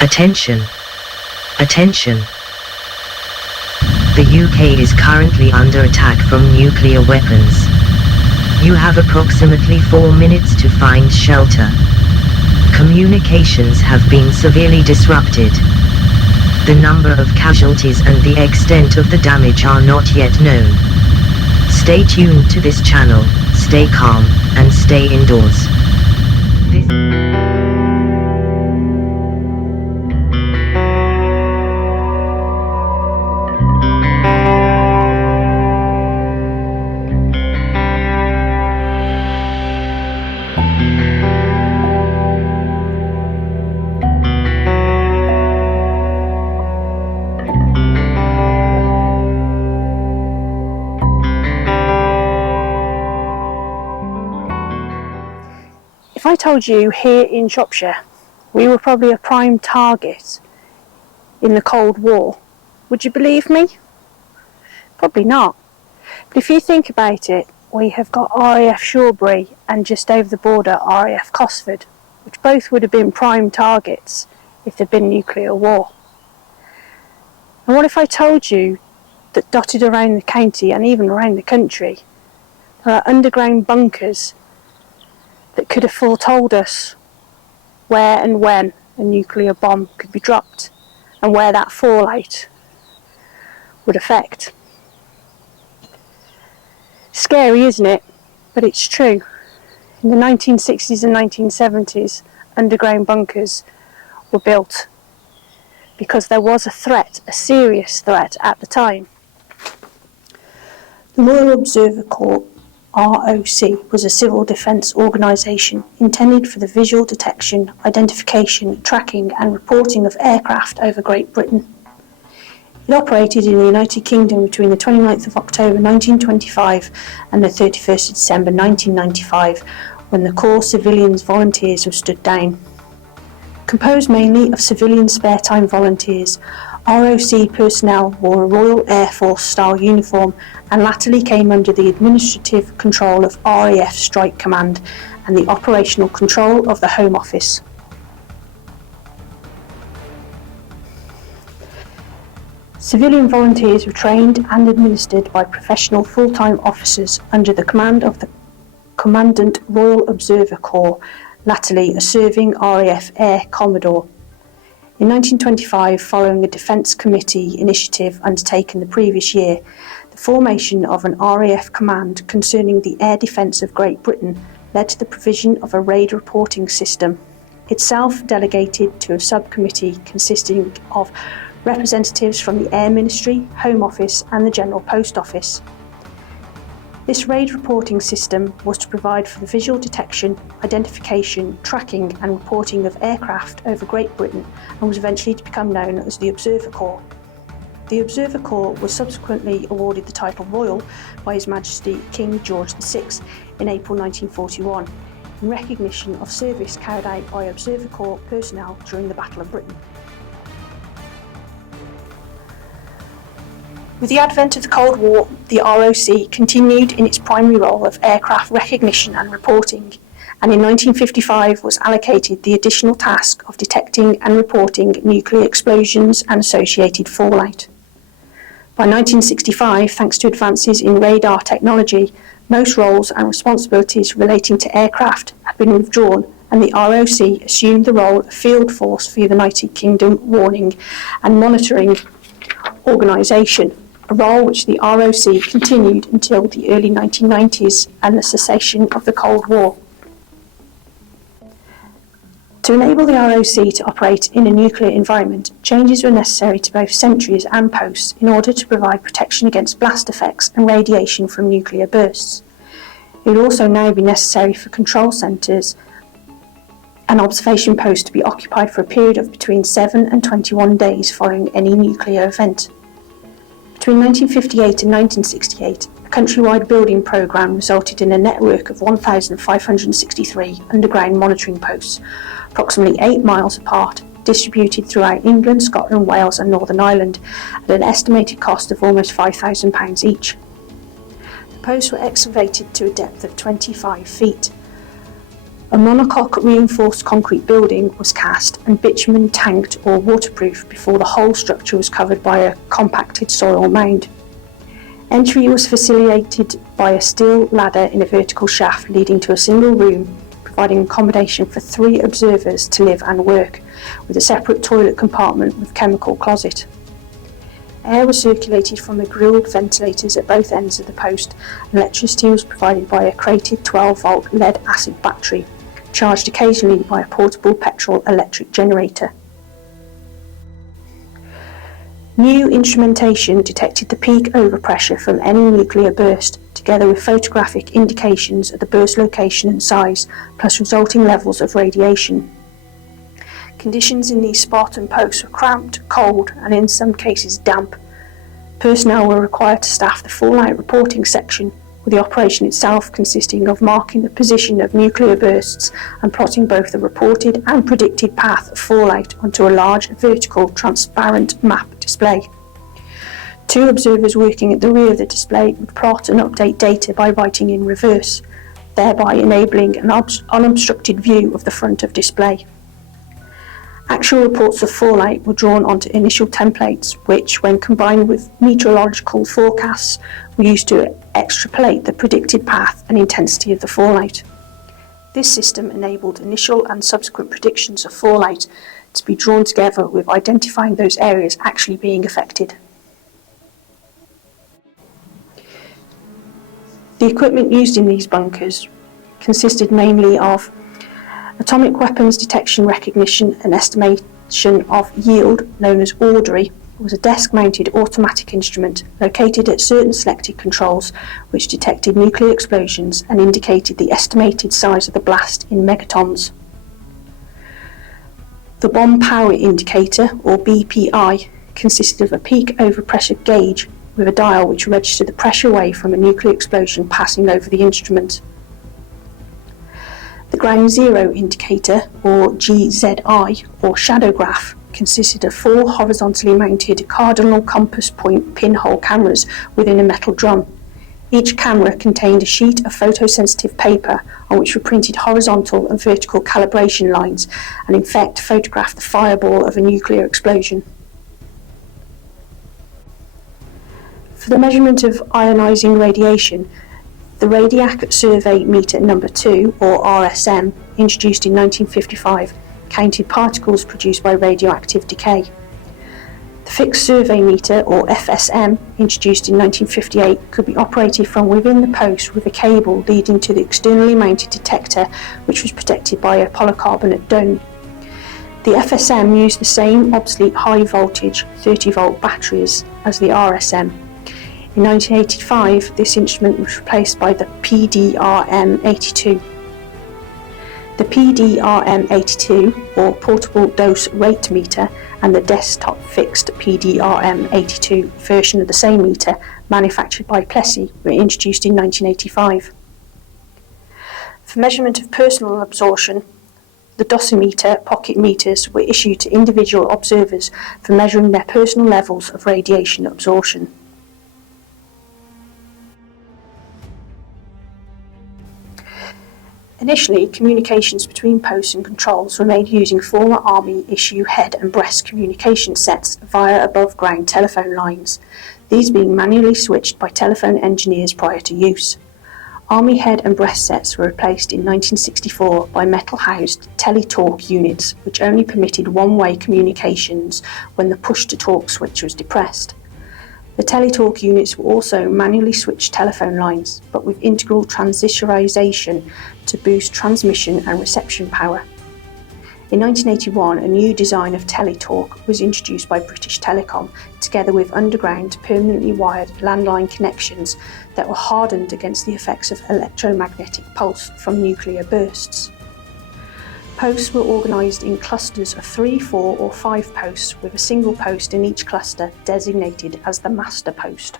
Attention. Attention. The UK is currently under attack from nuclear weapons. You have approximately 4 minutes to find shelter. Communications have been severely disrupted. The number of casualties and the extent of the damage are not yet known. Stay tuned to this channel, stay calm, and stay indoors. If I told you here in Shropshire we were probably a prime target in the Cold War, would you believe me? Probably not. But if you think about it, we have got RAF Shawbury and just over the border RAF Cosford, which both would have been prime targets if there'd been nuclear war. And what if I told you that dotted around the county and even around the country there are underground bunkers that could have foretold us where and when a nuclear bomb could be dropped and where that fallout would affect. Scary, isn't it? But it's true. In the 1960s and 1970s, underground bunkers were built because there was a threat, a serious threat at the time. The Royal Observer Corps, ROC, was a civil defence organisation intended for the visual detection, identification, tracking and reporting of aircraft over Great Britain. It operated in the United Kingdom between the 29th of October 1925 and the 31st of December 1995, when the Corps civilians volunteers were stood down. Composed mainly of civilian spare time volunteers, ROC personnel wore a Royal Air Force style uniform and latterly came under the administrative control of RAF Strike Command and the operational control of the Home Office. Civilian volunteers were trained and administered by professional full-time officers under the command of the Commandant Royal Observer Corps, latterly a serving RAF Air Commodore. In 1925, following a Defence Committee initiative undertaken the previous year, the formation of an RAF command concerning the air defence of Great Britain led to the provision of a raid reporting system, itself delegated to a subcommittee consisting of representatives from the Air Ministry, Home Office and the General Post Office. This raid reporting system was to provide for the visual detection, identification, tracking and reporting of aircraft over Great Britain and was eventually to become known as the Observer Corps. The Observer Corps was subsequently awarded the title Royal by His Majesty King George VI in April 1941 in recognition of service carried out by Observer Corps personnel during the Battle of Britain. With the advent of the Cold War, the ROC continued in its primary role of aircraft recognition and reporting, and in 1955 was allocated the additional task of detecting and reporting nuclear explosions and associated fallout. By 1965, thanks to advances in radar technology, most roles and responsibilities relating to aircraft had been withdrawn, and the ROC assumed the role of field force for the United Kingdom warning and monitoring organisation, a role which the ROC continued until the early 1990s and the cessation of the Cold War. To enable the ROC to operate in a nuclear environment, changes were necessary to both sentries and posts in order to provide protection against blast effects and radiation from nuclear bursts. It would also now be necessary for control centres and observation posts to be occupied for a period of between 7 and 21 days following any nuclear event. Between 1958 and 1968, a countrywide building programme resulted in a network of 1,563 underground monitoring posts, approximately 8 miles apart, distributed throughout England, Scotland, Wales and Northern Ireland at an estimated cost of almost £5,000 each. The posts were excavated to a depth of 25 feet. A monocoque reinforced concrete building was cast and bitumen tanked or waterproofed before the whole structure was covered by a compacted soil mound. Entry was facilitated by a steel ladder in a vertical shaft leading to a single room, providing accommodation for 3 observers to live and work, with a separate toilet compartment with chemical closet. Air was circulated from the grilled ventilators at both ends of the post, and electricity was provided by a crated 12-volt lead-acid battery, charged occasionally by a portable petrol electric generator. New instrumentation detected the peak overpressure from any nuclear burst, together with photographic indications of the burst location and size, plus resulting levels of radiation. Conditions in these Spartan posts were cramped, cold, and in some cases damp. Personnel were required to staff the fallout reporting section, with the operation itself consisting of marking the position of nuclear bursts and plotting both the reported and predicted path of fallout onto a large vertical transparent map display. 2 observers working at the rear of the display would plot and update data by writing in reverse, thereby enabling an unobstructed view of the front of display. Actual reports of fallout were drawn onto initial templates, which, when combined with meteorological forecasts, were used to extrapolate the predicted path and intensity of the fallout. This system enabled initial and subsequent predictions of fallout to be drawn together with identifying those areas actually being affected. The equipment used in these bunkers consisted mainly of atomic weapons detection, recognition and estimation of yield, known as AUDRI, was a desk-mounted automatic instrument located at certain selected controls which detected nuclear explosions and indicated the estimated size of the blast in megatons. The bomb power indicator, or BPI, consisted of a peak overpressure gauge with a dial which registered the pressure wave from a nuclear explosion passing over the instrument. The ground zero indicator, or GZI, or shadow graph, consisted of 4 horizontally mounted cardinal compass point pinhole cameras within a metal drum. Each camera contained a sheet of photosensitive paper on which were printed horizontal and vertical calibration lines and in fact photographed the fireball of a nuclear explosion. For the measurement of ionising radiation, the Radiac Survey Meter number 2, or RSM, introduced in 1955, counted particles produced by radioactive decay. The Fixed Survey Meter, or FSM, introduced in 1958, could be operated from within the post with a cable leading to the externally mounted detector, which was protected by a polycarbonate dome. The FSM used the same obsolete high voltage 30-volt batteries as the RSM. In 1985, this instrument was replaced by the PDRM-82. The PDRM-82, or Portable Dose Rate Meter, and the desktop fixed PDRM-82 version of the same meter, manufactured by Plessey, were introduced in 1985. For measurement of personal absorption, the dosimeter pocket meters were issued to individual observers for measuring their personal levels of radiation absorption. Initially, communications between posts and controls were made using former Army issue head and breast communication sets via above-ground telephone lines, these being manually switched by telephone engineers prior to use. Army head and breast sets were replaced in 1964 by metal-housed tele-talk units, which only permitted one-way communications when the push-to-talk switch was depressed. The teletalk units were also manually switched telephone lines, but with integral transistorization to boost transmission and reception power. In 1981, a new design of teletalk was introduced by British Telecom, together with underground, permanently wired landline connections that were hardened against the effects of electromagnetic pulse from nuclear bursts. Posts were organised in clusters of 3, 4 or 5 posts, with a single post in each cluster designated as the master post.